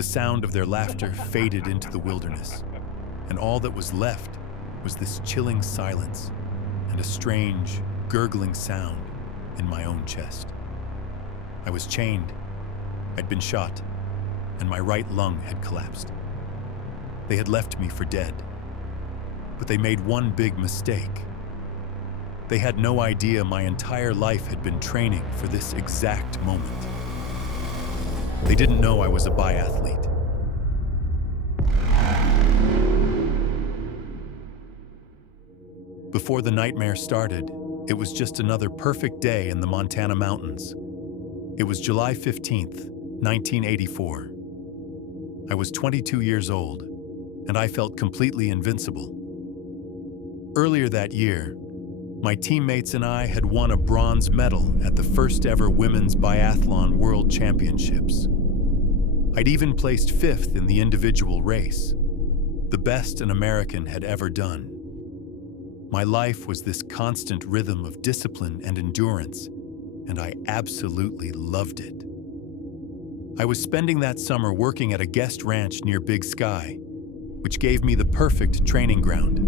The sound of their laughter faded into the wilderness, and all that was left was this chilling silence and a strange, gurgling sound in my own chest. I was chained, I'd been shot, and my right lung had collapsed. They had left me for dead, but they made one big mistake. They had no idea my entire life had been training for this exact moment. They didn't know I was a biathlete. Before the nightmare started, it was just another perfect day in the Montana mountains. It was July 15th, 1984. I was 22 years old, and I felt completely invincible. Earlier that year, my teammates and I had won a bronze medal at the first ever Women's Biathlon World Championships. I'd even placed 5th in the individual race, the best an American had ever done. My life was this constant rhythm of discipline and endurance, and I absolutely loved it. I was spending that summer working at a guest ranch near Big Sky, which gave me the perfect training ground.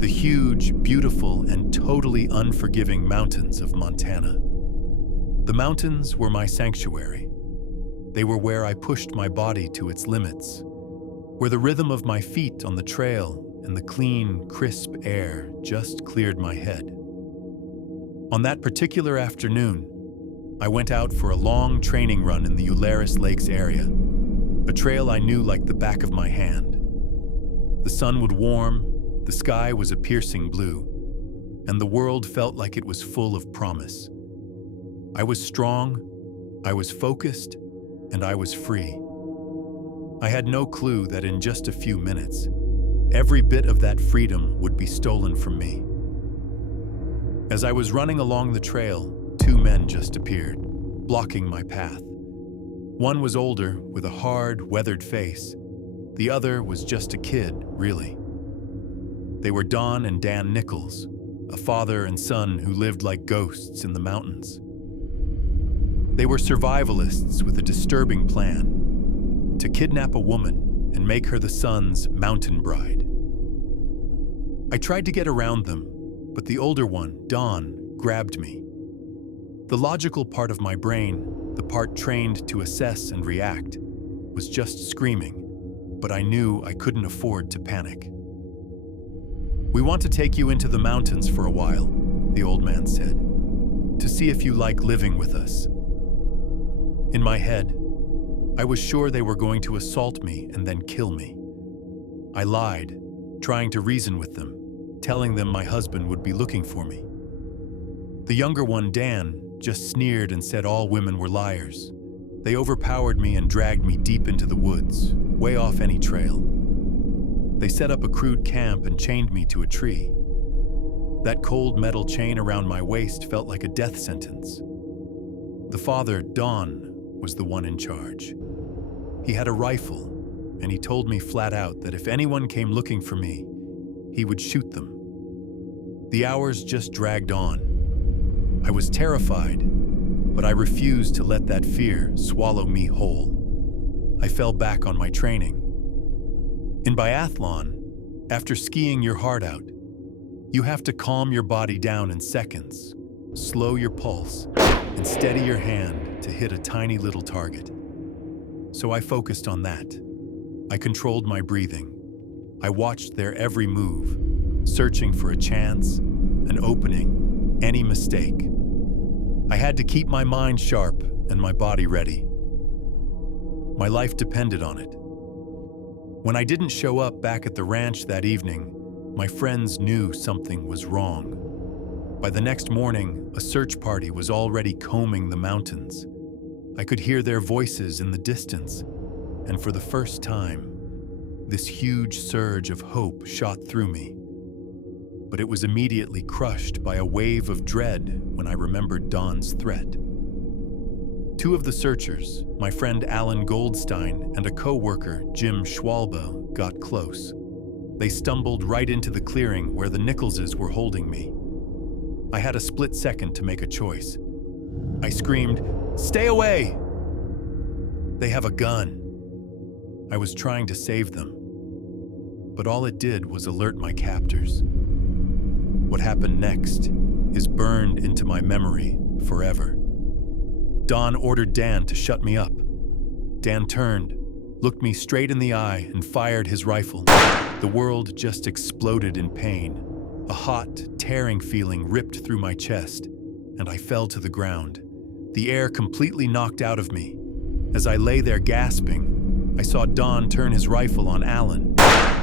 The huge, beautiful, and totally unforgiving mountains of Montana. The mountains were my sanctuary. They were where I pushed my body to its limits, where the rhythm of my feet on the trail and the clean, crisp air just cleared my head. On that particular afternoon, I went out for a long training run in the Ulariss Lakes area, a trail I knew like the back of my hand. The sun would warm, the sky was a piercing blue, and the world felt like it was full of promise. I was strong, I was focused, and I was free. I had no clue that in just a few minutes, every bit of that freedom would be stolen from me. As I was running along the trail, 2 men just appeared, blocking my path. One was older, with a hard, weathered face. The other was just a kid, really. They were Don and Dan Nichols, a father and son who lived like ghosts in the mountains. They were survivalists with a disturbing plan: to kidnap a woman and make her the son's mountain bride. I tried to get around them, but the older one, Don, grabbed me. The logical part of my brain, the part trained to assess and react, was just screaming, but I knew I couldn't afford to panic. "We want to take you into the mountains for a while," the old man said, "to see if you like living with us." In my head, I was sure they were going to assault me and then kill me. I lied, trying to reason with them, telling them my husband would be looking for me. The younger one, Dan, just sneered and said all women were liars. They overpowered me and dragged me deep into the woods, way off any trail. They set up a crude camp and chained me to a tree. That cold metal chain around my waist felt like a death sentence. The father, Don, was the one in charge. He had a rifle, and he told me flat out that if anyone came looking for me, he would shoot them. The hours just dragged on. I was terrified, but I refused to let that fear swallow me whole. I fell back on my training. In biathlon, after skiing your heart out, you have to calm your body down in seconds, slow your pulse, and steady your hand to hit a tiny little target. So I focused on that. I controlled my breathing. I watched their every move, searching for a chance, an opening, any mistake. I had to keep my mind sharp and my body ready. My life depended on it. When I didn't show up back at the ranch that evening, my friends knew something was wrong. By the next morning, a search party was already combing the mountains. I could hear their voices in the distance, and for the first time, this huge surge of hope shot through me. But it was immediately crushed by a wave of dread when I remembered Don's threat. 2 of the searchers, my friend Alan Goldstein and a co-worker, Jim Schwalbe, got close. They stumbled right into the clearing where the Nicholses were holding me. I had a split second to make a choice. I screamed, "Stay away!" "They have a gun." I was trying to save them, but all it did was alert my captors. What happened next is burned into my memory forever. Don ordered Dan to shut me up. Dan turned, looked me straight in the eye, and fired his rifle. The world just exploded in pain. A hot, tearing feeling ripped through my chest, and I fell to the ground, the air completely knocked out of me. As I lay there gasping, I saw Don turn his rifle on Alan.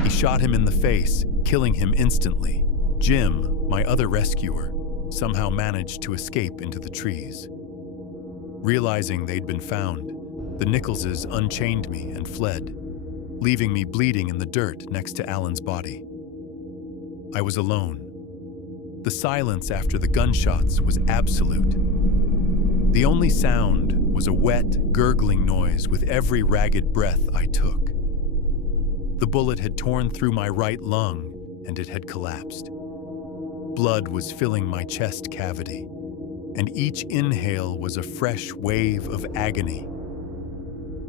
He shot him in the face, killing him instantly. Jim, my other rescuer, somehow managed to escape into the trees. Realizing they'd been found, the Nicholses unchained me and fled, leaving me bleeding in the dirt next to Alan's body. I was alone. The silence after the gunshots was absolute. The only sound was a wet, gurgling noise with every ragged breath I took. The bullet had torn through my right lung, and it had collapsed. Blood was filling my chest cavity, and each inhale was a fresh wave of agony.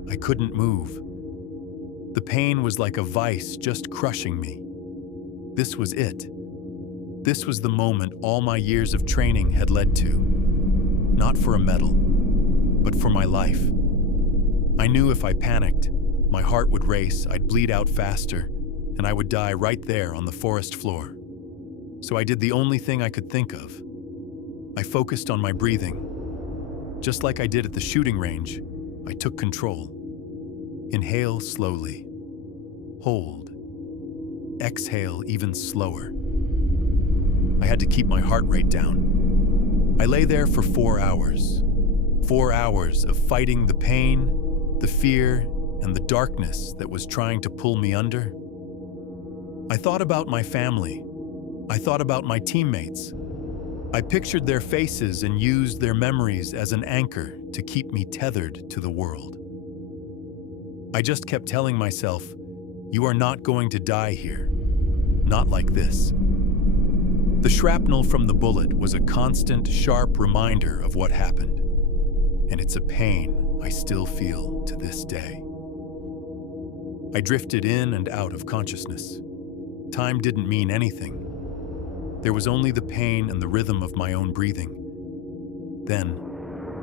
I couldn't move. The pain was like a vice just crushing me. This was it. This was the moment all my years of training had led to. Not for a medal, but for my life. I knew if I panicked, my heart would race, I'd bleed out faster, and I would die right there on the forest floor. So I did the only thing I could think of. I focused on my breathing. Just like I did at the shooting range, I took control. Inhale slowly. Hold. Exhale even slower. I had to keep my heart rate down. I lay there for 4 hours. 4 hours of fighting the pain, the fear, and the darkness that was trying to pull me under. I thought about my family. I thought about my teammates. I pictured their faces and used their memories as an anchor to keep me tethered to the world. I just kept telling myself, you are not going to die here. Not like this. The shrapnel from the bullet was a constant, sharp reminder of what happened, and it's a pain I still feel to this day. I drifted in and out of consciousness. Time didn't mean anything. There was only the pain and the rhythm of my own breathing. Then,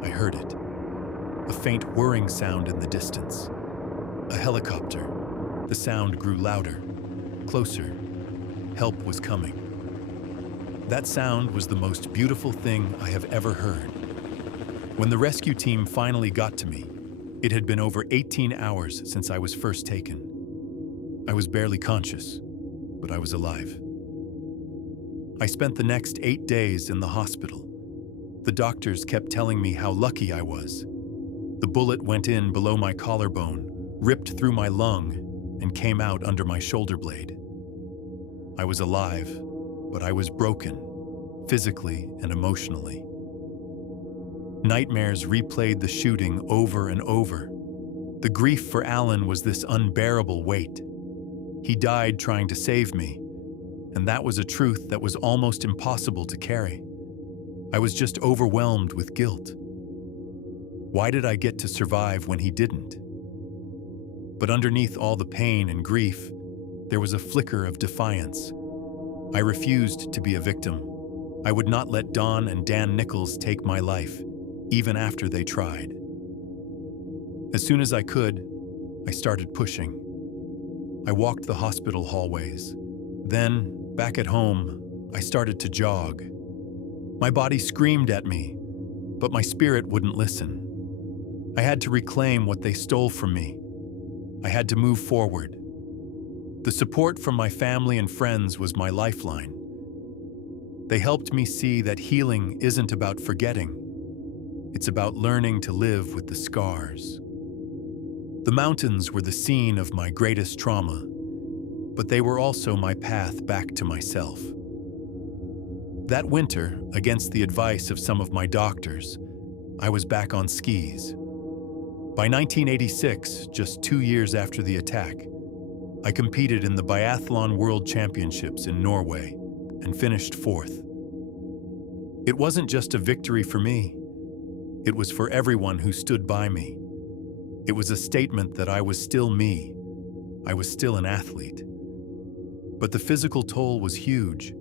I heard it. A faint whirring sound in the distance. A helicopter. The sound grew louder, closer. Help was coming. That sound was the most beautiful thing I have ever heard. When the rescue team finally got to me, it had been over 18 hours since I was first taken. I was barely conscious, but I was alive. I spent the next 8 days in the hospital. The doctors kept telling me how lucky I was. The bullet went in below my collarbone, ripped through my lung, and came out under my shoulder blade. I was alive, but I was broken, physically and emotionally. Nightmares replayed the shooting over and over. The grief for Alan was this unbearable weight. He died trying to save me, and that was a truth that was almost impossible to carry. I was just overwhelmed with guilt. Why did I get to survive when he didn't? But underneath all the pain and grief, there was a flicker of defiance. I refused to be a victim. I would not let Don and Dan Nichols take my life, even after they tried. As soon as I could, I started pushing. I walked the hospital hallways. Then, back at home, I started to jog. My body screamed at me, but my spirit wouldn't listen. I had to reclaim what they stole from me. I had to move forward. The support from my family and friends was my lifeline. They helped me see that healing isn't about forgetting. It's about learning to live with the scars. The mountains were the scene of my greatest trauma, but they were also my path back to myself. That winter, against the advice of some of my doctors, I was back on skis. By 1986, just 2 years after the attack, I competed in the Biathlon World Championships in Norway and finished 4th. It wasn't just a victory for me. It was for everyone who stood by me. It was a statement that I was still me, I was still an athlete. But the physical toll was huge.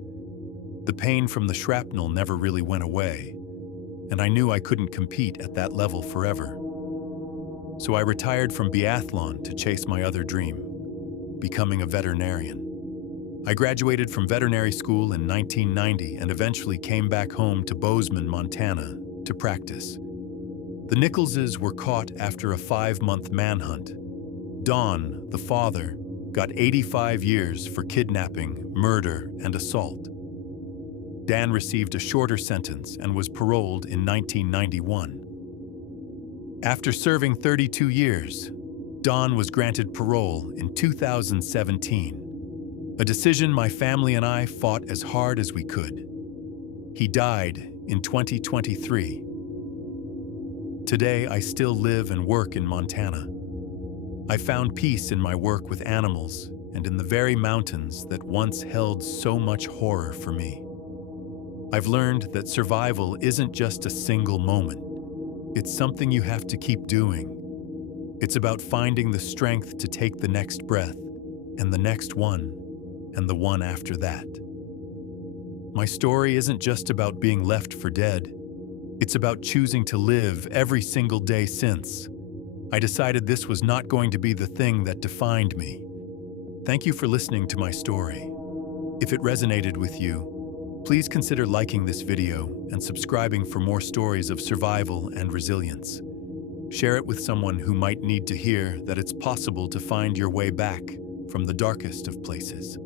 The pain from the shrapnel never really went away, and I knew I couldn't compete at that level forever. So I retired from biathlon to chase my other dream, becoming a veterinarian. I graduated from veterinary school in 1990 and eventually came back home to Bozeman, Montana, to practice. The Nicholses were caught after a 5-month manhunt. Don, the father, got 85 years for kidnapping, murder, and assault. Dan received a shorter sentence and was paroled in 1991. After serving 32 years, Don was granted parole in 2017, a decision my family and I fought as hard as we could. He died in 2023. Today, I still live and work in Montana. I found peace in my work with animals and in the very mountains that once held so much horror for me. I've learned that survival isn't just a single moment. It's something you have to keep doing. It's about finding the strength to take the next breath, and the next one, and the one after that. My story isn't just about being left for dead. It's about choosing to live every single day since. I decided this was not going to be the thing that defined me. Thank you for listening to my story. If it resonated with you, please consider liking this video and subscribing for more stories of survival and resilience. Share it with someone who might need to hear that it's possible to find your way back from the darkest of places.